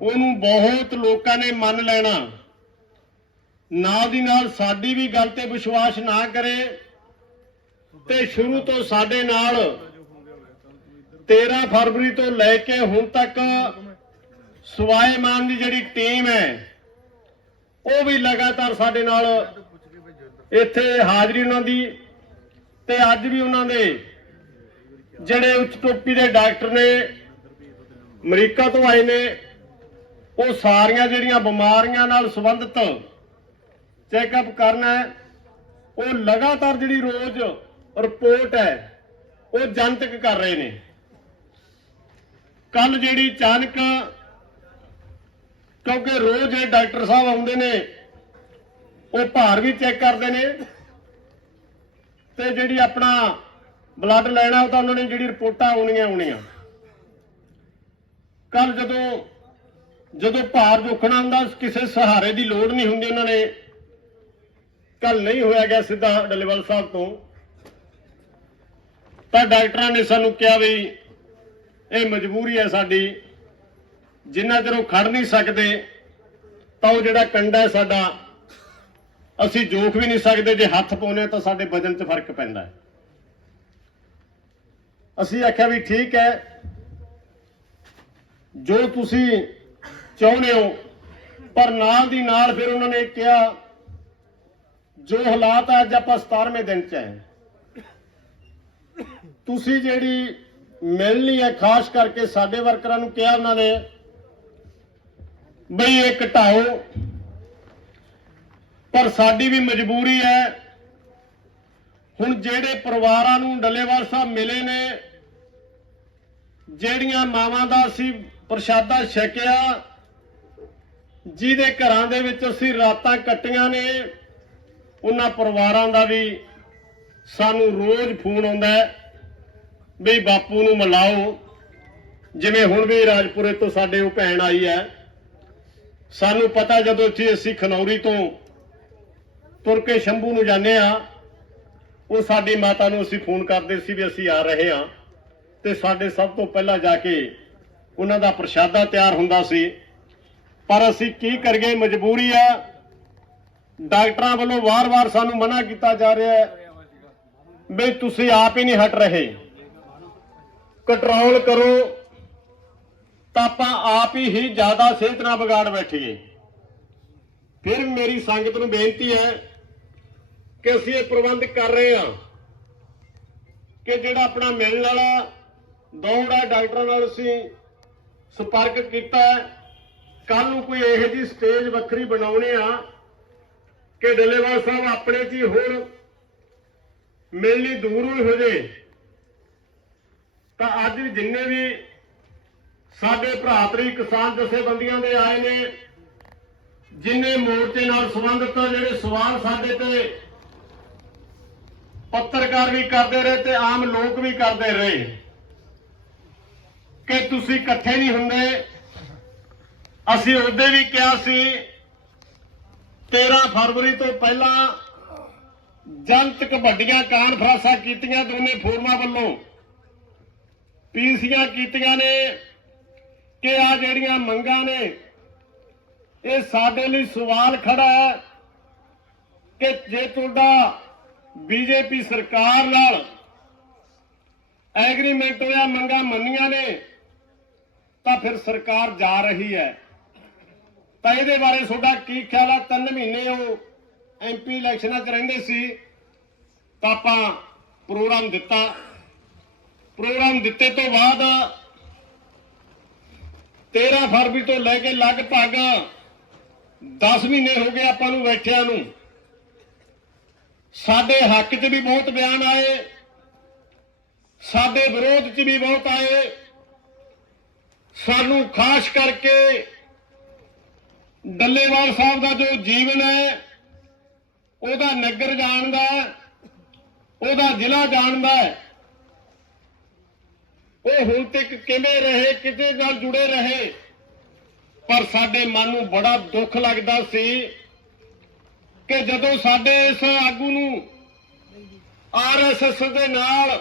ਉਹਨੂੰ ਬਹੁਤ ਲੋਕਾਂ ਨੇ ਮੰਨ ਲੈਣਾ। ਨਾਲ ਦੀ ਨਾਲ ਸਾਡੀ ਵੀ ਗੱਲ ਤੇ ਵਿਸ਼ਵਾਸ ਨਾ ਕਰੇ। ਤੇ ਸ਼ੁਰੂ ਤੋਂ ਸਾਡੇ ਨਾਲ 13 ਫਰਵਰੀ ਤੋਂ ਲੈ ਕੇ ਹੁਣ ਤੱਕ ਸਵਾਏਮਾਨ ਦੀ ਜਿਹੜੀ ਟੀਮ ਹੈ, ਉਹ ਵੀ ਲਗਾਤਾਰ ਸਾਡੇ ਨਾਲ ਇੱਥੇ ਹਾਜ਼ਰੀ ਉਹਨਾਂ ਦੀ। ਤੇ ਅੱਜ ਵੀ ਉਹਨਾਂ ਦੇ ਜਿਹੜੇ ਉੱਚ ਟੋਪੀ ਦੇ ਡਾਕਟਰ ਨੇ ਅਮਰੀਕਾ ਤੋਂ ਆਏ ਨੇ, ਉਹ ਸਾਰੀਆਂ ਜਿਹੜੀਆਂ ਬਿਮਾਰੀਆਂ ਨਾਲ ਸੰਬੰਧਿਤ ਚੈੱਕਅਪ ਕਰਨਾ ਉਹ ਲਗਾਤਾਰ ਜਿਹੜੀ ਰੋਜ਼ ਰਿਪੋਰਟ ਹੈ, ਉਹ ਜਨਤਕ ਕਰ ਰਹੇ ਨੇ। ਕੱਲ ਜਿਹੜੀ ਅਚਾਨਕ, ਕਿਉਂਕਿ ਰੋਜ਼ ਇਹ ਡਾਕਟਰ ਸਾਹਿਬ ਆਉਂਦੇ ਨੇ, ਉਹ ਭਾਰ ਵੀ ਚੈੱਕ ਕਰਦੇ ਨੇ ਤੇ ਜਿਹੜੀ ਆਪਣਾ ਬਲੱਡ ਲੈਣਾ, ਉਹ ਤਾਂ ਉਹਨਾਂ ਨੇ ਜਿਹੜੀ ਰਿਪੋਰਟਾਂ ਆਉਣੀਆਂ ਆਉਣੀਆਂ ਕੱਲ ਜਦੋਂ ਜਦੋਂ ਭਾਰ ਜੋਖਣਾ ਹੁੰਦਾ, ਕਿਸੇ ਸਹਾਰੇ ਦੀ ਲੋੜ ਨਹੀਂ ਹੁੰਦੀ ਉਹਨਾਂ ਨੇ, ਕੱਲ ਨਹੀਂ ਹੋਇਆ ਗਿਆ ਸਿੱਧਾ ਡੱਲੇਵਾਲ ਸਾਹਿਬ ਤੋਂ। ਤਾਂ ਡਾਕਟਰਾਂ ਨੇ ਸਾਨੂੰ ਕਿਹਾ ਵੀ ਇਹ ਮਜਬੂਰੀ ਹੈ ਸਾਡੀ, ਜਿੰਨਾ ਚਿਰ ਉਹ ਖੜ ਨਹੀਂ ਸਕਦੇ, ਤਾਂ ਉਹ ਜਿਹੜਾ ਕੰਡਾ ਸਾਡਾ, ਅਸੀਂ ਜੋਖ ਵੀ ਨਹੀਂ ਸਕਦੇ, ਜੇ ਹੱਥ ਪਾਉਨੇ ਤਾਂ ਸਾਡੇ ਵਜਨ 'ਚ ਫ਼ਰਕ ਪੈਂਦਾ ਹੈ। ਅਸੀਂ ਆਖਿਆ ਵੀ ਠੀਕ ਹੈ ਜੋ ਤੁਸੀਂ ਚਾਹੁੰਦੇ ਹੋ, ਪਰ ਨਾਲ ਦੀ ਨਾਲ ਫਿਰ ਉਹਨਾਂ ਨੇ ਕਿਹਾ, ਜੋ ਹਾਲਾਤ ਅੱਜ ਆਪਾਂ 17ਵੇਂ ਦਿਨ 'ਚ ਹੈ। ਤੁਸੀਂ ਜਿਹੜੀ ਮਿਲਣੀ ਹੈ, ਖਾਸ ਕਰਕੇ ਸਾਡੇ ਵਰਕਰਾਂ ਨੂੰ ਕਿਹਾ ਉਹਨਾਂ ਨੇ, ਬਈ ਇਹ ਘਟਾਓ, ਪਰ ਸਾਡੀ ਵੀ ਮਜਬੂਰੀ ਹੈ। ਹੁਣ ਜਿਹੜੇ ਪਰਿਵਾਰਾਂ ਨੂੰ ਡੱਲੇਵਾਲ ਸਾਹਿਬ ਮਿਲੇ ਨੇ, ਜਿਹੜੀਆਂ ਮਾਵਾਂ ਦਾ ਅਸੀਂ ਪ੍ਰਸ਼ਾਦਾ ਛਕਿਆ। ਜਿਹਦੇ ਘਰਾਂ ਦੇ ਵਿੱਚ ਅਸੀਂ ਰਾਤਾਂ ਕੱਟੀਆਂ ਨੇ, ਉਹਨਾਂ ਪਰਿਵਾਰਾਂ ਦਾ ਵੀ ਸਾਨੂੰ ਰੋਜ਼ ਫੋਨ ਆਉਂਦਾ ਵੀ ਬਾਪੂ ਨੂੰ ਮਿਲਾਓ। ਜਿਵੇਂ ਹੁਣ ਵੀ ਰਾਜਪੁਰੇ ਤੋਂ ਸਾਡੇ ਉਹ ਭੈਣ ਆਈ ਹੈ। ਸਾਨੂੰ ਪਤਾ ਜਦੋਂ ਇੱਥੇ ਅਸੀਂ ਖਨੌਰੀ ਤੋਂ ਤੁਰ ਕੇ ਸ਼ੰਭੂ ਨੂੰ ਜਾਂਦੇ ਆ ਉਹ ਸਾਡੀ ਮਾਤਾ ਨੂੰ ਅਸੀਂ ਫੋਨ ਕਰਦੇ ਸੀ ਵੀ ਅਸੀਂ ਆ ਰਹੇ ਹਾਂ। ਤੇ ਸਾਡੇ ਸਭ ਤੋਂ ਪਹਿਲਾਂ ਜਾ ਕੇ ਉਹਨਾਂ ਦਾ ਪ੍ਰਸ਼ਾਦਾ ਤਿਆਰ ਹੁੰਦਾ ਸੀ। ਪਰ ਅਸੀਂ ਕੀ ਕਰੀਏ? ਮਜਬੂਰੀ ਆ। ਡਾਕਟਰਾਂ ਵੱਲੋਂ ਵਾਰ-ਵਾਰ ਸਾਨੂੰ ਮਨਾ ਕੀਤਾ ਜਾ ਰਿਹਾ ਹੈ ਵੀ ਤੁਸੀਂ ਆਪ ਹੀ ਨਹੀਂ ਹਟ ਰਹੇ। ਕੰਟਰੋਲ ਕਰੋ, ਤਾਂ ਆਪਾਂ ਆਪ ਹੀ ਹੀ ਜ਼ਿਆਦਾ ਸਿਹਤ ਨਾਲ ਵਿਗਾੜ ਬੈਠੀਏ। ਫਿਰ ਮੇਰੀ ਸੰਗਤ ਨੂੰ ਬੇਨਤੀ ਹੈ ਕਿ ਅਸੀਂ ਇਹ ਪ੍ਰਬੰਧ ਕਰ ਰਹੇ ਹਾਂ ਕਿ ਜਿਹੜਾ ਆਪਣਾ ਮਿਲਣ ਵਾਲਾ, ਦੌੜ ਦੌੜਾ ਡਾਕਟਰਾਂ ਨਾਲ ਅਸੀਂ ਸੰਪਰਕ ਕੀਤਾ ਕੱਲ ਨੂੰ ਕੋਈ ਇਹੋ ਜੀ ਸਟੇਜ ਵੱਖਰੀ ਬਣਾਉਣੇ ਆ ਕਿ ਡੱਲੇਵਾਲ ਸਾਹਿਬ ਆਪਣੇ 'ਚ ਹੀ ਹੋਰ ਮਿਲਣੀ ਦੂਰ ਹੀ ਹੋ ਜੇ। ਤਾਂ ਅੱਜ ਜਿੰਨੇ ਵੀ ਸਾਡੇ ਭਰਾਤਰੀ ਕਿਸਾਨ ਜਥੇਬੰਦੀਆਂ ਦੇ ਆਏ ਨੇ, ਜਿੰਨੇ ਮੋਰਚੇ ਨਾਲ ਸੰਬੰਧਿਤ ਜਿਹੜੇ ਸਵਾਲ ਸਾਡੇ ਤੇ ਪੱਤਰਕਾਰ ਵੀ ਕਰਦੇ ਰਹੇ ਤੇ ਆਮ ਲੋਕ ਵੀ ਕਰਦੇ ਰਹੇ। ਕਿ ਤੁਸੀਂ ਇਕੱਠੇ ਨਹੀਂ ਹੁੰਦੇ। ਅਸੀਂ ਉਹਦੇ ਵੀ ਕਿਹਾ ਸੀ 13 ਫਰਵਰੀ ਤੋਂ ਪਹਿਲਾਂ ਜਨਤਕ ਵੱਡੀਆਂ ਕਾਨਫਰੰਸਾਂ ਕੀਤੀਆਂ ਦੋਨੇ ਫੋਰਮਾਂ ਵੱਲੋਂ। ਪੀਸੀਆਂ ਕੀਤੀਆਂ ਨੇ ਕਿ ਆ ਜਿਹੜੀਆਂ ਮੰਗਾਂ ਨੇ, ਇਹ ਸਾਡੇ ਲਈ ਸਵਾਲ ਖੜਾ ਹੈ ਕਿ ਜੇ ਤੁਹਾਡਾ ਬੀਜੇਪੀ ਸਰਕਾਰ ਨਾਲ ਐਗਰੀਮੈਂਟ ਹੋਇਆ, ਮੰਗਾਂ ਮੰਨੀਆਂ ਨੇ ਤਾਂ ਫਿਰ ਸਰਕਾਰ ਜਾ ਰਹੀ ਹੈ। ਤਾਂ ਇਹਦੇ ਬਾਰੇ ਤੁਹਾਡਾ ਕੀ ਖਿਆਲ ਆ? ਤਿੰਨ ਮਹੀਨੇ ਉਹ ਐਮਪੀ ਇਲੈਕਸ਼ਨਾਂ 'ਚ ਰਹਿੰਦੇ ਸੀ। ਤਾਂ ਆਪਾਂ ਪ੍ਰੋਗਰਾਮ ਦਿੱਤਾ। ਪ੍ਰੋਗਰਾਮ ਦਿੱਤੇ ਤੋਂ ਬਾਅਦ 13 ਫਰਵਰੀ ਤੋਂ ਲੈ ਕੇ ਲਗਭਗ 10 ਮਹੀਨੇ ਹੋ ਗਏ ਆਪਾਂ ਨੂੰ ਬੈਠਿਆਂ ਨੂੰ। ਸਾਡੇ ਹੱਕ 'ਚ ਵੀ ਬਹੁਤ ਬਿਆਨ ਆਏ। ਸਾਡੇ ਵਿਰੋਧ 'ਚ ਵੀ ਬਹੁਤ ਆਏ। ਸਾਨੂੰ ਖਾਸ ਕਰਕੇ ਡੱਲੇਵਾਲ ਸਾਹਿਬ ਦਾ ਜੋ ਜੀਵਨ ਹੈ, ਉਹਦਾ ਨਗਰ ਜਾਣਦਾ, ਉਹਦਾ ਜ਼ਿਲ੍ਹਾ ਜਾਣਦਾ ਉਹ ਹੁਣ ਤੱਕ ਕਿਵੇਂ ਰਹੇ ਕਿਤੇ ਨਾਲ ਜੁੜੇ ਰਹੇ, ਪਰ ਸਾਡੇ ਮਨ ਨੂੰ ਬੜਾ ਦੁੱਖ ਲੱਗਦਾ ਸੀ ਕਿ ਜਦੋਂ ਸਾਡੇ ਇਸ ਆਗੂ ਨੂੰ ਆਰਐਸਐਸ ਦੇ ਨਾਲ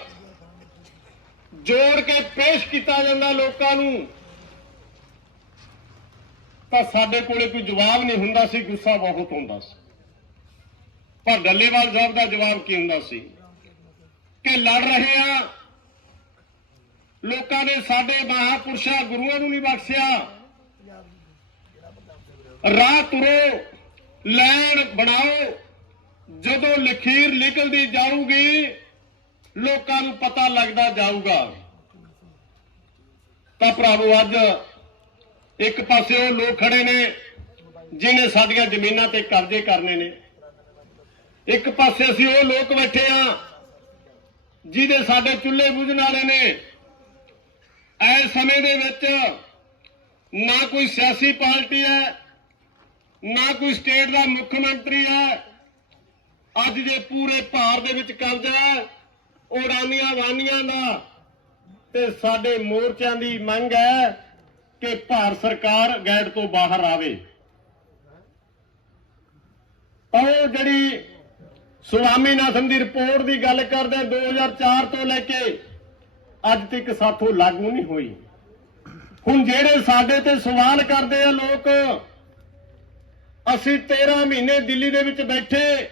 ਜੋੜ ਕੇ ਪੇਸ਼ ਕੀਤਾ ਜਾਂਦਾ ਲੋਕਾਂ ਨੂੰ ਤਾਂ ਸਾਡੇ ਕੋਲੇ ਕੋਈ ਜਵਾਬ ਨਹੀਂ ਹੁੰਦਾ ਸੀ, ਗੁੱਸਾ ਬਹੁਤ ਹੁੰਦਾ ਸੀ। ਪਰ ਡੱਲੇਵਾਲ ਸਾਹਿਬ ਦਾ ਜਵਾਬ ਕੀ ਹੁੰਦਾ ਸੀ? ਕਿ ਲੜ ਰਹੇ ਆ। ਲੋਕਾਂ ਨੇ ਸਾਡੇ ਮਹਾਪੁਰਸ਼ਾਂ ਗੁਰੂਆਂ ਨੂੰ ਨਹੀਂ ਬਖਸ਼ਿਆ। ਰਾਹ ਤੁਰੋ, ਲੈਣ ਬਣਾਓ। ਜਦੋਂ ਲਖੀਰ ਨਿਕਲਦੀ ਜਾਊਗੀ, ਲੋਕਾਂ ਨੂੰ ਪਤਾ ਲੱਗਦਾ ਜਾਊਗਾ। ਤਾਂ ਭਰਾਵੋ, ਅੱਜ ਇੱਕ ਪਾਸੇ ਉਹ ਲੋਕ ਖੜੇ ਨੇ ਜਿਨੇ ਸਾਡੀਆਂ ਜ਼ਮੀਨਾਂ ਤੇ ਕਬਜ਼ੇ ਕਰਨੇ ਨੇ। ਇੱਕ ਪਾਸੇ ਅਸੀਂ ਉਹ ਲੋਕ ਬੈਠੇ ਆ ਜਿਹਦੇ ਸਾਡੇ ਚੁੱਲ੍ਹੇ ਬੁਝਣ ਵਾਲੇ ਨੇ। ਐਸ ਸਮੇਂ ਦੇ ਵਿੱਚ ਨਾ ਕੋਈ ਸਿਆਸੀ ਪਾਰਟੀ ਹੈ, ਨਾ ਕੋਈ ਸਟੇਟ ਦਾ ਮੁੱਖ ਮੰਤਰੀ ਹੈ। ਅੱਜ ਜੇ ਪੂਰੇ ਭਾਰਤ ਦੇ ਵਿੱਚ ਕਬਜ਼ਾ ਹੈ, ਉਹ ਰਾਨੀਆਂ ਵਾਨੀਆਂ ਦਾ ਤੇ ਸਾਡੇ ਮੋਰਚਿਆਂ ਦੀ ਮੰਗ ਹੈ ਕਿ ਭਾਰਤ ਸਰਕਾਰ ਗੈਡ ਤੋਂ ਬਾਹਰ ਆਵੇ। ਉਹ ਜਿਹੜੀ ਸੁਆਮੀਨਾਥਨ ਦੀ ਰਿਪੋਰਟ ਦੀ ਗੱਲ ਕਰਦੇ ਹਾਂ, 2004 ਤੋਂ ਲੈ ਕੇ ਅੱਜ ਤੱਕ ਸਾਥੋਂ ਲਾਗੂ ਨਹੀਂ ਹੋਈ। ਹੁਣ ਜਿਹੜੇ ਸਾਡੇ ਤੇ ਸਵਾਲ ਕਰਦੇ ਆ ਲੋਕ ਅਸੀਂ 13 ਮਹੀਨੇ ਦਿੱਲੀ ਦੇ ਵਿੱਚ ਬੈਠੇ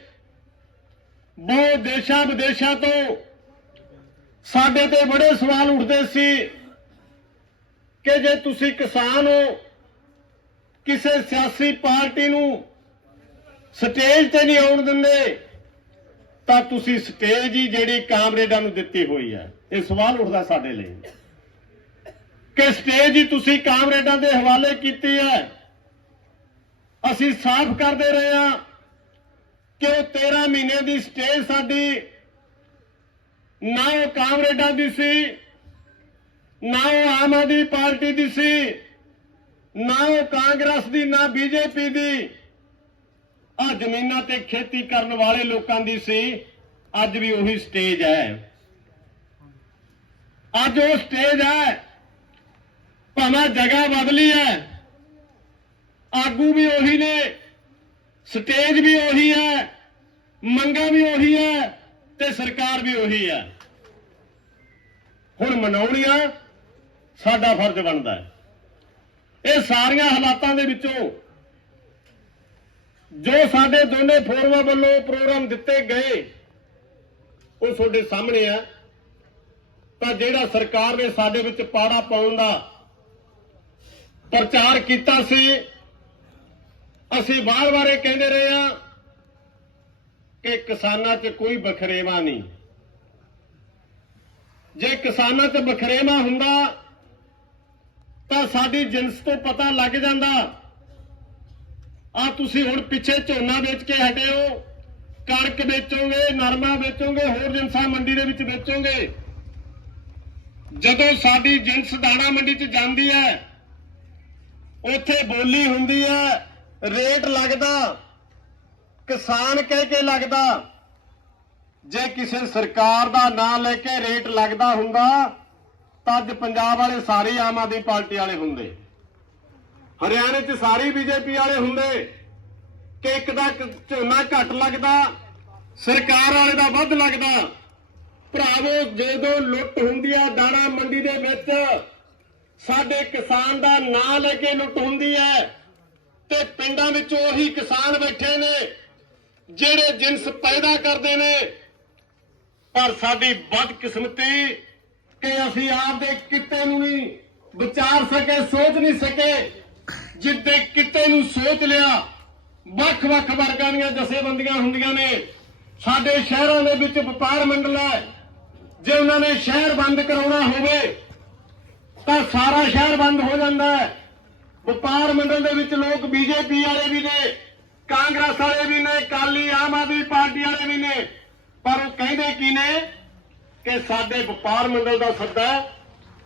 ਬਹੁਤ ਦੇਸ਼ਾਂ ਵਿਦੇਸ਼ਾਂ ਤੋਂ ਸਾਡੇ ਤੇ ਬੜੇ ਸਵਾਲ ਉੱਠਦੇ ਸੀ ਕਿ ਜੇ ਤੁਸੀਂ ਕਿਸਾਨ ਹੋ, ਕਿਸੇ ਸਿਆਸੀ ਪਾਰਟੀ ਨੂੰ ਸਟੇਜ ਤੇ ਨਹੀਂ ਆਉਣ ਦਿੰਦੇ, ਤਾਂ ਤੁਸੀਂ ਸਟੇਜ ਹੀ ਜਿਹੜੀ ਕਾਮਰੇਡਾਂ ਨੂੰ ਦਿੱਤੀ ਹੋਈ ਹੈ। ਇਹ ਸਵਾਲ ਉੱਠਦਾ ਸਾਡੇ ਲਈ। ਕਿ ਸਟੇਜ ਹੀ ਤੁਸੀਂ ਕਾਮਰੇਡਾਂ ਦੇ ਹਵਾਲੇ ਕੀਤੀ ਹੈ। ਅਸੀਂ ਸਾਫ਼ ਕਰਦੇ ਰਹੇ ਹਾਂ ਕਿ ਉਹ 13 ਮਹੀਨੇ ਦੀ ਸਟੇਜ ਸਾਡੀ ਨਾ ਉਹ ਕਾਮਰੇਡਾਂ ਦੀ ਸੀ ਨਾ ਉਹ ਆਮ ਆਦਮੀ ਪਾਰਟੀ ਦੀ ਸੀ, ਨਾ ਉਹ ਕਾਂਗਰਸ ਦੀ, ਨਾ ਬੀਜੇਪੀ ਦੀ। ਆ ਜ਼ਮੀਨਾਂ ਤੇ ਖੇਤੀ ਕਰਨ ਵਾਲੇ ਲੋਕਾਂ ਦੀ ਸੀ, ਅੱਜ ਵੀ ਉਹੀ ਸਟੇਜ ਹੈ। ਅੱਜ ਉਹ ਸਟੇਜ ਹੈ, ਭਾਵੇਂ ਜਗ੍ਹਾ ਬਦਲੀ ਹੈ, ਆਗੂ ਵੀ ਉਹੀ ਨੇ, ਸਟੇਜ ਵੀ ਉਹੀ ਹੈ, ਮੰਗਾਂ ਵੀ ਉਹੀ ਹੈ ਤੇ ਸਰਕਾਰ ਵੀ ਉਹੀ ਹੈ। ਹੁਣ ਮਨਾਉਣੀਆਂ ਸਾਡਾ ਫਰਜ਼ ਬਣਦਾ ਹੈ। ਇਹ ਸਾਰੀਆਂ ਹਾਲਾਤਾਂ ਦੇ ਵਿੱਚੋਂ ਜੋ ਸਾਡੇ ਦੋਨੇ ਫੋਰਮਾਂ ਵੱਲੋਂ ਪ੍ਰੋਗਰਾਮ ਦਿੱਤੇ ਗਏ, ਉਹ ਤੁਹਾਡੇ ਸਾਹਮਣੇ ਆ। ਤਾਂ ਜਿਹੜਾ ਸਰਕਾਰ ਨੇ ਸਾਡੇ ਵਿੱਚ ਪਾੜਾ ਪਾਉਣ ਦਾ ਪ੍ਰਚਾਰ ਕੀਤਾ ਸੀ, ਅਸੀਂ ਵਾਰ-ਵਾਰ ਇਹ ਕਹਿੰਦੇ ਰਹੇ ਆ ਕਿ ਕਿਸਾਨਾਂ 'ਚ ਕੋਈ ਬਖਰੇਵਾ ਨਹੀਂ। ਜੇ ਕਿਸਾਨਾਂ 'ਚ ਬਖਰੇਵਾ ਹੁੰਦਾ ਤਾਂ ਸਾਡੀ ਜਿੰਸ ਤੋਂ ਪਤਾ ਲੱਗ ਜਾਂਦਾ। ਆ ਤੁਸੀਂ ਹੁਣ ਪਿੱਛੇ ਝੋਨਾ ਵੇਚ ਕੇ ਹਟੇ ਹੋ। ਕਣਕ ਵੇਚੋਗੇ, ਨਰਮਾ ਵੇਚੋਗੇ, ਹੋਰ ਜਿੰਸਾਂ ਮੰਡੀ ਦੇ ਵਿੱਚ ਵੇਚੋਗੇ। ਜਦੋਂ ਸਾਡੀ ਜਿੰਸ ਦਾਣਾ ਮੰਡੀ 'ਚ ਜਾਂਦੀ ਹੈ, ਉੱਥੇ ਬੋਲੀ ਹੁੰਦੀ ਹੈ, ਰੇਟ ਲੱਗਦਾ, ਕਿਸਾਨ ਕਹਿ ਕੇ ਲੱਗਦਾ। ਜੇ ਕਿਸੇ ਸਰਕਾਰ ਦਾ ਨਾਂ ਲੈ ਕੇ ਰੇਟ ਲੱਗਦਾ ਹੁੰਦਾ ਤਾਂ ਅੱਜ ਪੰਜਾਬ ਵਾਲੇ ਸਾਰੇ ਆਮ ਆਦਮੀ ਪਾਰਟੀ ਵਾਲੇ ਹੁੰਦੇ। ਹਰਿਆਣੇ 'ਚ ਸਾਰੇ ਬੀਜੇਪੀ ਵਾਲੇ ਹੁੰਦੇ। ਕਿ ਇੱਕ ਦਾ ਝੋਨਾ ਘੱਟ ਲੱਗਦਾ, ਸਰਕਾਰ ਵਾਲੇ ਦਾ ਵੱਧ ਲੱਗਦਾ। ਭਰਾਵੋ, ਜਦੋਂ ਲੁੱਟ ਹੁੰਦੀ ਆ, ਦਾਣਾ ਮੰਡੀ ਦੇ ਵਿੱਚ ਸਾਡੇ ਕਿਸਾਨ ਦਾ ਨਾਂ ਲੈ ਕੇ ਲੁੱਟ ਹੁੰਦੀ ਹੈ ਤੇ ਪਿੰਡਾਂ ਵਿੱਚ ਉਹੀ ਕਿਸਾਨ ਬੈਠੇ ਨੇ, ਜਿਹੜੇ ਜਿੰਸ ਪੈਦਾ ਕਰਦੇ ਨੇ। ਪਰ ਸਾਡੀ ਬਦਕਿਸਮਤੀ ਕਿ ਅਸੀਂ ਆਪਦੇ ਕਿੱਤੇ ਨੂੰ ਨਹੀਂ ਵਿਚਾਰ ਸਕੇ, ਸੋਚ ਨਹੀਂ ਸਕੇ। ਜਿੱਦੇ ਕਿੱਤੇ ਨੂੰ ਸੋਚ ਲਿਆ ਵੱਖ-ਵੱਖ ਵਰਗਾਂ ਦੀਆਂ ਜਥੇਬੰਦੀਆਂ ਹੁੰਦੀਆਂ ਨੇ। ਸਾਡੇ ਸ਼ਹਿਰਾਂ ਦੇ ਵਿੱਚ ਵਪਾਰ ਮੰਡਲ ਹੈ। ਜੇ ਉਹਨਾਂ ਨੇ ਸ਼ਹਿਰ ਬੰਦ ਕਰਾਉਣਾ ਹੋਵੇ, ਤਾਂ ਸਾਰਾ ਸ਼ਹਿਰ ਬੰਦ ਹੋ ਜਾਂਦਾ ਹੈ। ਵਪਾਰ ਮੰਡਲ ਦੇ ਵਿੱਚ ਲੋਕ ਬੀਜੇਪੀ ਵਾਲੇ ਵੀ ਨੇ, ਕਾਂਗਰਸ ਵਾਲੇ ਵੀ ਨੇ ਕਾਲੀ ਆਮ ਆਦਮੀ ਪਾਰਟੀ ਵਾਲੇ ਵੀ ਨੇ। ਪਰ ਉਹ ਕਹਿੰਦੇ ਕੀ ਨੇ? ਕਿ ਸਾਡੇ ਵਪਾਰ ਮੰਡਲ ਦਾ ਸੱਦਾ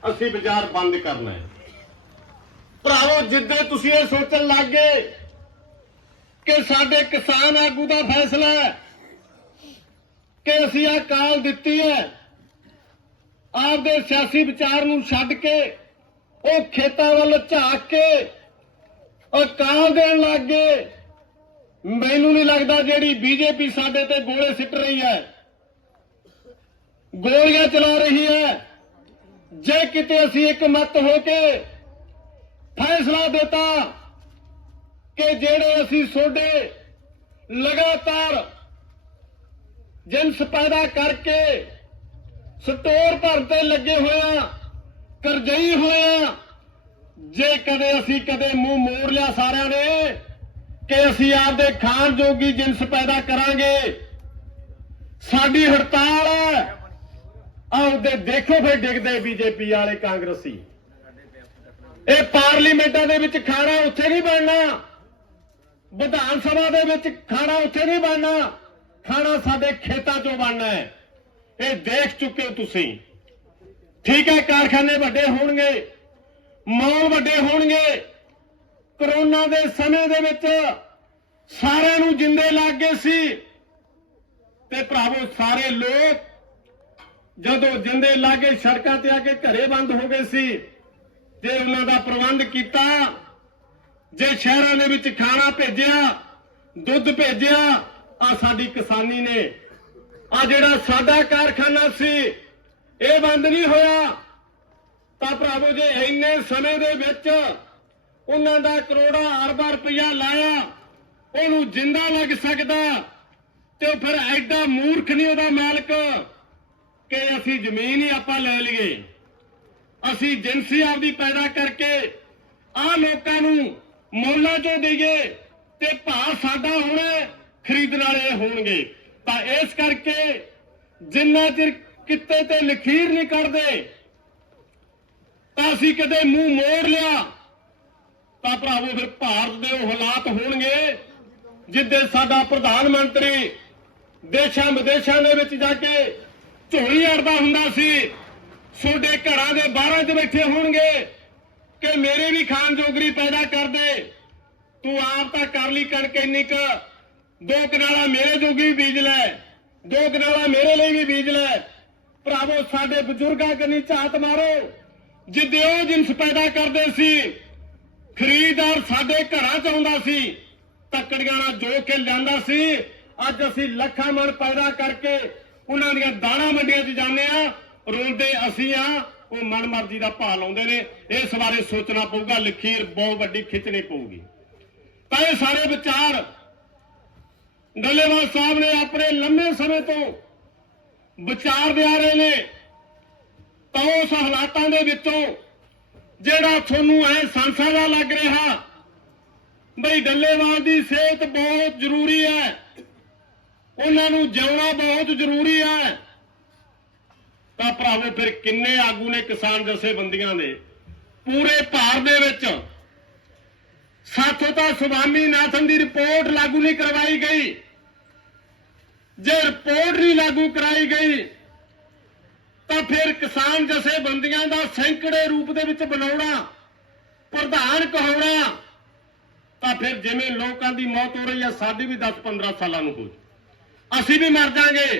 ਅਸੀਂ ਬਾਜ਼ਾਰ ਬੰਦ ਕਰਨਾ ਹੈ। ਭਰਾਵੋ, ਜਿੱਦੇ ਤੁਸੀਂ ਇਹ ਸੋਚਣ ਲੱਗ ਗਏ ਕਿ ਸਾਡੇ ਕਿਸਾਨ ਆਗੂ ਦਾ ਫੈਸਲਾ ਹੈ ਕਿ ਅਸੀਂ ਆ ਕਾਲ ਦਿੱਤੀ ਹੈ, ਆਪਦੇ ਸਿਆਸੀ ਵਿਚਾਰ ਨੂੰ ਛੱਡ ਕੇ, ਉਹ ਖੇਤਾਂ ਵੱਲ ਝਾਕ ਕੇ, ਉਹ ਕਾਲ ਦੇਣ ਲੱਗ ਗਏ। ਮੈਨੂੰ ਨਹੀਂ ਲੱਗਦਾ ਜਿਹੜੀ ਬੀਜੇਪੀ ਸਾਡੇ ਤੇ ਗੋਲੇ ਸਿੱਟ ਰਹੀ ਹੈ। ਗੋਲੀਆਂ ਚਲਾ ਰਹੀ ਹੈ। ਜੇ ਕਿਤੇ ਅਸੀਂ ਇੱਕ ਮਤ ਹੋ ਕੇ ਫੈਸਲਾ ਦਿੱਤਾ ਕਿ ਜਿਹੜੇ ਅਸੀਂ ਤੁਹਾਡੇ ਲਗਾਤਾਰ ਜਿੰਸ ਪੈਦਾ ਕਰਕੇ ਸਟੋਰ ਭਰਨ ਤੇ ਲੱਗੇ ਹੋਇਆ ਕਰਜ਼ਈ ਹੋਇਆ ਜੇ ਕਦੇ ਅਸੀਂ ਕਦੇ ਮੂੰਹ ਮੋੜ ਲਿਆ ਸਾਰਿਆਂ ਨੇ ਕਿ ਅਸੀਂ ਆਪਦੇ ਖਾਣ ਜੋਗੀ ਜਿੰਸ ਪੈਦਾ ਕਰਾਂਗੇ, ਸਾਡੀ ਹੜਤਾਲ ਹੈ ਆਉਦੇ ਦੇਖੋ ਫਿਰ ਡਿੱਗਦੇ ਬੀਜੇਪੀ ਵਾਲੇ, ਕਾਂਗਰਸੀ। ਇਹ ਪਾਰਲੀਮੈਂਟਾਂ ਦੇ ਵਿੱਚ ਖਾਣਾ ਉੱਥੇ ਨਹੀਂ ਬਣਨਾ। ਵਿਧਾਨ ਸਭਾ ਦੇ ਵਿੱਚ ਖਾਣਾ ਉੱਥੇ ਨਹੀਂ ਬਣਨਾ। ਖਾਣਾ ਸਾਡੇ ਖੇਤਾਂ 'ਚੋਂ ਬਣਨਾ ਹੈ। ਇਹ ਦੇਖ ਚੁੱਕੇ ਹੋ ਤੁਸੀਂ। ਠੀਕ ਹੈ, ਕਾਰਖਾਨੇ ਵੱਡੇ ਹੋਣਗੇ, ਮਾਲ ਵੱਡੇ ਹੋਣਗੇ। ਕਰੋਨਾ ਦੇ ਸਮੇਂ ਦੇ ਵਿੱਚ ਸਾਰਿਆਂ ਨੂੰ ਜਿੰਦੇ ਲੱਗ ਗਏ ਸੀ। ਤੇ ਭਰਾਵੋ, ਸਾਰੇ ਲੋਕ ਜਦੋਂ ਜਿੰਦੇ ਲਾਗੇ ਸੜਕਾਂ ਤੇ ਆ ਕੇ ਘਰੇ ਬੰਦ ਹੋ ਗਏ ਸੀ, ਜੇ ਉਹਨਾਂ ਦਾ ਪ੍ਰਬੰਧ ਕੀਤਾ, ਜੇ ਸ਼ਹਿਰਾਂ ਦੇ ਵਿੱਚ ਖਾਣਾ ਭੇਜਿਆ, ਦੁੱਧ ਭੇਜਿਆ ਆ ਸਾਡੀ ਕਿਸਾਨੀ ਨੇ। ਆ ਜਿਹੜਾ ਸਾਡਾ ਕਾਰਖਾਨਾ ਸੀ, ਇਹ ਬੰਦ ਨਹੀਂ ਹੋਇਆ। ਤਾਂ ਭਰਾਵੋ, ਜੇ ਇੰਨੇ ਸਮੇਂ ਦੇ ਵਿੱਚ ਉਹਨਾਂ ਦਾ ਕਰੋੜਾਂ ਅਰਬਾਂ ਰੁਪਇਆ ਲਾਇਆ, ਉਹਨੂੰ ਜਿੰਦਾ ਲੱਗ ਸਕਦਾ ਤੇ ਫਿਰ ਐਡਾ ਮੂਰਖ ਨਹੀਂ ਉਹਦਾ ਮਾਲਕ। ਕਿ ਅਸੀਂ ਜ਼ਮੀਨ ਹੀ ਆਪਾਂ ਲੈ ਲਈਏ। ਅਸੀਂ ਜਿੰਸੀ ਆਪਦੀ ਪੈਦਾ ਕਰਕੇ ਆ ਲੋਕਾਂ ਨੂੰ ਮੌਲਾਂ ਚੋਂ ਦੇਈਏ ਤੇ ਭਾਅ ਸਾਡਾ ਹੋਣਾ ਖਰੀਦਣ ਵਾਲੇ ਹੋਣਗੇ। ਤਾਂ ਇਸ ਕਰਕੇ ਜਿੰਨਾ ਚਿਰ ਕਿਤੇ ਤੇ ਲਖੀਰ ਨਹੀਂ ਕੱਢਦੇ, ਤਾਂ ਅਸੀਂ ਕਦੇ ਮੂੰਹ ਮੋੜ ਲਿਆ, ਤਾਂ ਭਰਾਵੋ ਫਿਰ ਭਾਰਤ ਦੇ ਉਹ ਹਾਲਾਤ ਹੋਣਗੇ, ਜਿੱਦੇ ਸਾਡਾ ਪ੍ਰਧਾਨ ਮੰਤਰੀ ਦੇਸ਼ਾਂ ਵਿਦੇਸ਼ਾਂ ਦੇ ਵਿੱਚ ਜਾ ਕੇ ਝੋਲੀ ਅੜਦਾ ਹੁੰਦਾ ਸੀ। ਤੁਹਾਡੇ ਘਰਾਂ ਦੇ ਬਾਹਰਾਂ 'ਚ ਬੈਠੇ ਹੋਣਗੇ ਕਿ ਮੇਰੇ ਵੀ ਖਾਨ ਜੋਗਰੀ ਪੈਦਾ ਕਰ ਦੇ। ਤੂੰ ਆਪ ਤਾਂ ਕਰ ਲਈ ਕਣਕ ਇੰਨੀ ਕੁ। ਦੋ ਕਨਾਲਾ ਮੇਰੇ ਜੋਗੀ ਬੀਜ ਲੈ। ਦੋ ਕਨਾਲਾ ਮੇਰੇ ਲਈ ਵੀ ਬੀਜ ਲੈ। ਭਰਾਵੋ, ਸਾਡੇ ਬਜ਼ੁਰਗਾਂ ਕੰਨੀ ਝਾਤ ਮਾਰੋ। ਜਿੱਦੇ ਉਹ ਜਿੰਸ ਪੈਦਾ ਕਰਦੇ ਸੀ, ਖਰੀਦਦਾਰ ਸਾਡੇ ਘਰਾਂ 'ਚ ਆਉਂਦਾ ਸੀ, ਤੱਕੜੀਆਂ ਨਾਲ ਜੋ ਕੇ ਲਿਆਂਦਾ ਸੀ। ਅੱਜ ਅਸੀਂ ਲੱਖਾਂ ਮਣ ਪੈਦਾ ਕਰਕੇ ਉਹਨਾਂ ਦੀਆਂ ਦਾਣਾ ਮੰਡੀਆਂ 'ਚ ਜਾਂਦੇ ਆ ਰੋਂਦੇ ਅਸੀਂ ਆ, ਉਹ ਮਨਮਰਜ਼ੀ ਦਾ ਭਾਅ ਲਾਉਂਦੇ ਨੇ। ਇਸ ਬਾਰੇ ਸੋਚਣਾ ਪਊਗਾ ਲਖੀਰ ਬਹੁਤ ਵੱਡੀ ਖਿੱਚਣੀ ਪਊਗੀ। ਤਾਂ ਇਹ ਸਾਰੇ ਵਿਚਾਰ ਡੱਲੇਵਾਲ ਸਾਹਿਬ ਨੇ ਆਪਣੇ ਲੰਮੇ ਸਮੇਂ ਤੋਂ ਵਿਚਾਰਦੇ ਆ ਰਹੇ ਨੇ। ਤਾਂ ਉਸ ਹਾਲਾਤਾਂ ਦੇ ਵਿੱਚੋਂ ਜਿਹੜਾ ਤੁਹਾਨੂੰ ਐ ਸੰਸਾ ਦਾ ਲੱਗ ਰਿਹਾ, ਬਈ ਡੱਲੇਵਾਲ ਦੀ ਸਿਹਤ ਬਹੁਤ ਜ਼ਰੂਰੀ ਹੈ। ਉਹਨਾਂ ਨੂੰ ਜਿਉਣਾ ਬਹੁਤ ਜ਼ਰੂਰੀ ਹੈ ਤਾਂ ਭਰਾਵੋ, ਫਿਰ ਕਿੰਨੇ ਆਗੂ ਨੇ ਕਿਸਾਨ ਜਥੇਬੰਦੀਆਂ ਦੇ? ਪੂਰੇ ਭਾਰਤ ਦੇ ਵਿੱਚ। ਸਾਥੋਂ ਤਾਂ ਸੁਭਾਮੀ ਨਾਥਨ ਦੀ ਰਿਪੋਰਟ ਲਾਗੂ ਨਹੀਂ ਕਰਵਾਈ ਗਈ। ਜੇ ਰਿਪੋਰਟ ਨਹੀਂ ਲਾਗੂ ਕਰਾਈ ਗਈ, ਤਾਂ ਫਿਰ ਕਿਸਾਨ ਜਥੇਬੰਦੀਆਂ ਦਾ ਸੈਂਕੜੇ ਰੂਪ ਦੇ ਵਿੱਚ ਬਣਾਉਣਾ, ਪ੍ਰਧਾਨ ਕਹਾਉਣਾ, ਤਾਂ ਫਿਰ ਜਿਵੇਂ ਲੋਕਾਂ ਦੀ ਮੌਤ ਹੋ ਰਹੀ ਹੈ ਸਾਡੀ ਵੀ 10-15 ਸਾਲਾਂ ਨੂੰ ਹੋ ਜਾਊ। ਅਸੀਂ ਵੀ ਮਰ ਜਾਾਂਗੇ,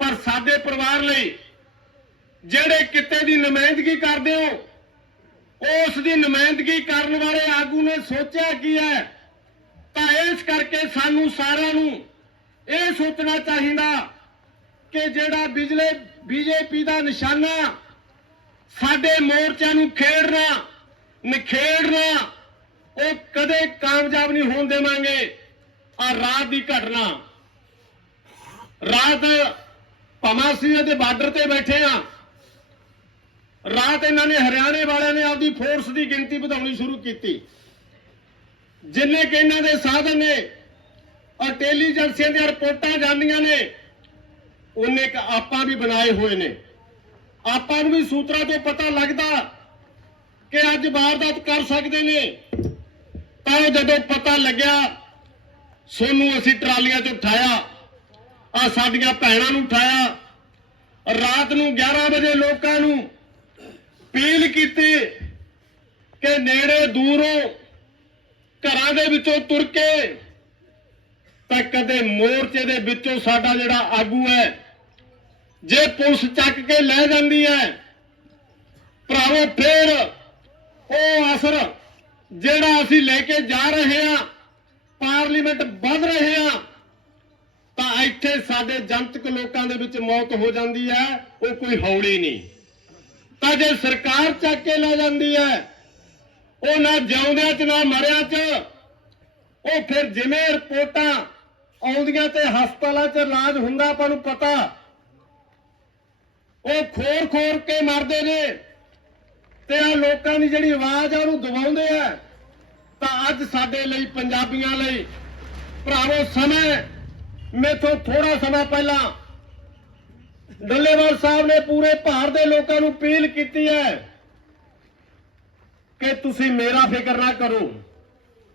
ਪਰ ਸਾਡੇ ਪਰਿਵਾਰ ਲਈ ਜਿਹੜੇ ਕਿਤੇ ਦੀ ਨੁਮਾਇੰਦਗੀ ਕਰਦੇ ਹੋ, ਉਸ ਦੀ ਨੁਮਾਇੰਦਗੀ ਕਰਨ ਵਾਲੇ ਆਗੂ ਨੇ ਸੋਚਿਆ ਕੀ ਹੈ? ਤਾਂ ਇਸ ਕਰਕੇ ਸਾਨੂੰ ਸਾਰਿਆਂ ਨੂੰ ਇਹ ਸੋਚਣਾ ਚਾਹੀਦਾ ਕਿ ਜਿਹੜਾ ਬਿਜਲੇ, ਬੀਜੇਪੀ ਦਾ ਨਿਸ਼ਾਨਾ ਸਾਡੇ ਮੋਰਚਿਆਂ ਨੂੰ ਖੇਡਣਾ, ਨਿਖੇੜਨਾ, ਉਹ ਕਦੇ ਕਾਮਯਾਬ ਨਹੀਂ ਹੋਣ ਦੇਵਾਂਗੇ। ਆ ਰਾਤ ਦੀ ਘਟਨਾ ਰਾਤ ਪਮਾਸੀ ਦੇ ਬਾਰਡਰ ਤੇ ਬੈਠੇ ਆ। ਰਾਤ ਇਹਨਾਂ ਨੇ ਹਰਿਆਣੇ ਵਾਲਿਆਂ ਨੇ ਆਪਦੀ ਫੋਰਸ ਦੀ ਗਿਣਤੀ ਵਧਾਉਣੀ ਸ਼ੁਰੂ ਕੀਤੀ। ਜਿੰਨੇ ਕਿ ਇਹਨਾਂ ਦੇ ਸਾਧਨ ਨੇ ਇੰਟੈਲੀਜੈਂਸੀਆਂ ਦੀਆਂ ਰਿਪੋਰਟਾਂ ਜਾਂਦੀਆਂ ਨੇ, ਉਹਨੇ ਕ ਆਪਾਂ ਵੀ ਬਣਾਏ ਹੋਏ ਨੇ। ਆਪਾਂ ਨੂੰ ਵੀ ਸੂਤਰਾਂ ਤੋਂ ਪਤਾ ਲੱਗਦਾ ਕਿ ਅੱਜ ਵਾਰਦਾਤ ਕਰ ਸਕਦੇ ਨੇ। ਤਾਂ ਉਹ ਜਦੋਂ ਪਤਾ ਲੱਗਿਆ, ਸੋਨੂੰ ਅਸੀਂ ਟਰਾਲੀਆਂ 'ਚ ਉਠਾਇਆ। ਆ ਸਾਡੀਆਂ ਭੈਣਾਂ ਨੂੰ ਉਠਾਇਆ। ਰਾਤ ਨੂੰ 11 ਵਜੇ ਲੋਕਾਂ ਨੂੰ ਅਪੀਲ ਕੀਤੀ ਕਿ ਨੇੜੇ ਦੂਰੋਂ ਘਰਾਂ ਦੇ ਵਿੱਚੋਂ ਤੁਰ ਕੇ ਤਾਂ ਕਦੇ ਮੋਰਚੇ ਦੇ ਵਿੱਚੋਂ ਸਾਡਾ ਜਿਹੜਾ ਆਗੂ ਹੈ, ਜੇ ਪੁਲਿਸ ਚੱਕ ਕੇ ਲੈ ਜਾਂਦੀ ਹੈ, ਭਰਾਵੋ ਫੇਰ ਉਹ ਅਸਰ ਜਿਹੜਾ ਅਸੀਂ ਲੈ ਕੇ ਜਾ ਰਹੇ ਹਾਂ, ਪਾਰਲੀਮੈਂਟ ਵੱਧ ਰਹੇ ਹਾਂ ਤਾਂ ਇੱਥੇ ਸਾਡੇ ਜਨਤਕ ਲੋਕਾਂ ਦੇ ਵਿੱਚ ਮੌਤ ਹੋ ਜਾਂਦੀ ਹੈ, ਉਹ ਕੋਈ ਹੌਲੀ ਨਹੀਂ। ਤਾਂ ਜੇ ਸਰਕਾਰ ਚੱਕ ਕੇ ਲੈ ਜਾਂਦੀ ਹੈ, ਉਹ ਨਾ ਜਿਉਂਦਿਆਂ ਚ, ਨਾ ਮਰਿਆਂ ਚ, ਉਹ ਫਿਰ ਜਿਵੇਂ ਰਿਪੋਰਟਾਂ ਆਉਂਦੀਆਂ ਤੇ ਹਸਪਤਾਲਾਂ 'ਚ ਇਲਾਜ ਹੁੰਦਾ, ਆਪਾਂ ਨੂੰ ਪਤਾ। ਉਹ ਖੋਰ ਖੋਰ ਕੇ ਮਰਦੇ ਨੇ ਤੇ ਆ ਲੋਕਾਂ ਦੀ ਜਿਹੜੀ ਆਵਾਜ਼ ਆ, ਉਹਨੂੰ ਦਬਾਉਂਦੇ ਆ। ਤਾਂ ਅੱਜ ਸਾਡੇ ਲਈ, ਪੰਜਾਬੀਆਂ ਲਈ, ਭਰਾਵੋ, ਸਮੇਂ ਮੇਥੋਂ ਥੋੜਾ ਸਮਾਂ ਪਹਿਲਾਂ ਡੱਲੇਵਾਲ ਸਾਹਿਬ ਨੇ ਪੂਰੇ ਭਾਰਤ ਦੇ ਲੋਕਾਂ ਨੂੰ ਅਪੀਲ ਕੀਤੀ ਹੈ ਕਿ ਤੁਸੀਂ ਮੇਰਾ ਫਿਕਰ ਨਾ ਕਰੋ,